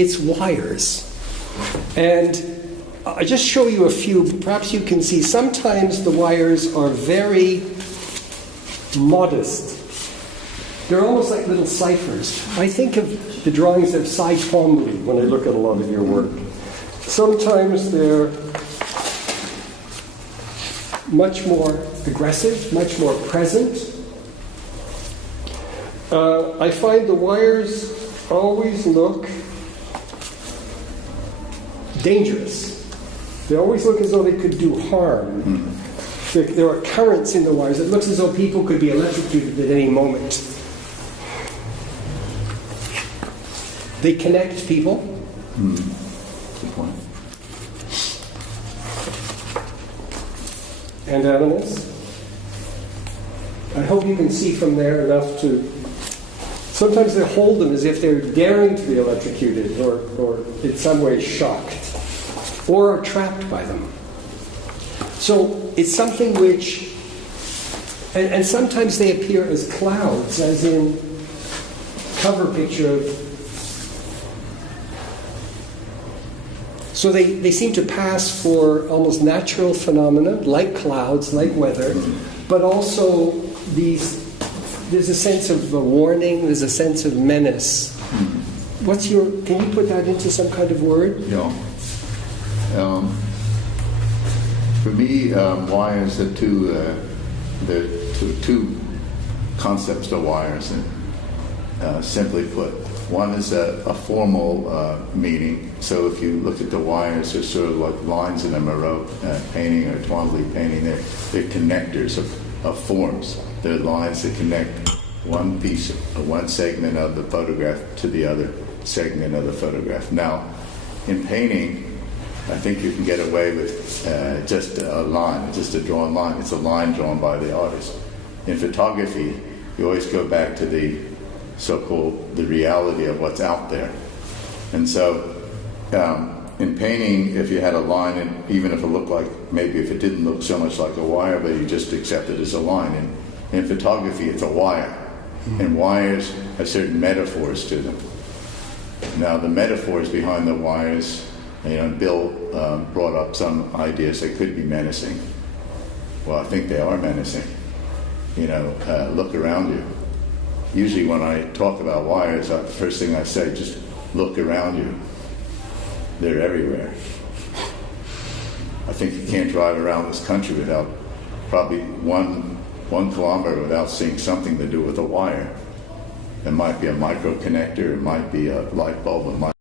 it's wires. And I just show you a few. Perhaps you can see sometimes the wires are very modest. They're almost like little ciphers. I think of the drawings of Cy Twombly when I look at a lot of your work. Sometimes they're much more aggressive, much more present. I find the wires always look dangerous. They always look as though they could do harm. There are currents in the wires. It looks as though people could be electrocuted at any moment. They connect people. Good point. And animals. I hope you can see from there enough to... Sometimes they hold them as if they're daring to be electrocuted or in some way shocked or are trapped by them. So it's something which... And sometimes they appear as clouds, as in cover picture of... So they seem to pass for almost natural phenomena, like clouds, like weather, but also there's a sense of a warning, there's a sense of menace. Can you put that into some kind of word? Yeah. For me, wires are two concepts of wires. And, simply put, one is a formal meaning. So if you look at the wires, they're sort of like lines in a Moreau painting or Twombly painting. They're connectors of forms. They're lines that connect one piece, one segment of the photograph to the other segment of the photograph. Now, in painting, I think you can get away with just a line, just a drawn line. It's a line drawn by the artist. In photography, you always go back to the so-called the reality of what's out there. And so in painting, if you had a line, and even if it looked like, maybe if it didn't look so much like a wire, but you just accept it as a line. And in photography, it's a wire. And wires have certain metaphors to them. Now, the metaphors behind the wires, Bill brought up some ideas that could be menacing. Well, I think they are menacing. Look around you. Usually when I talk about wires, the first thing I say, just look around you. They're everywhere. I think you can't drive around this country without probably one kilometer without seeing something to do with a wire. It might be a micro connector, it might be a light bulb, it might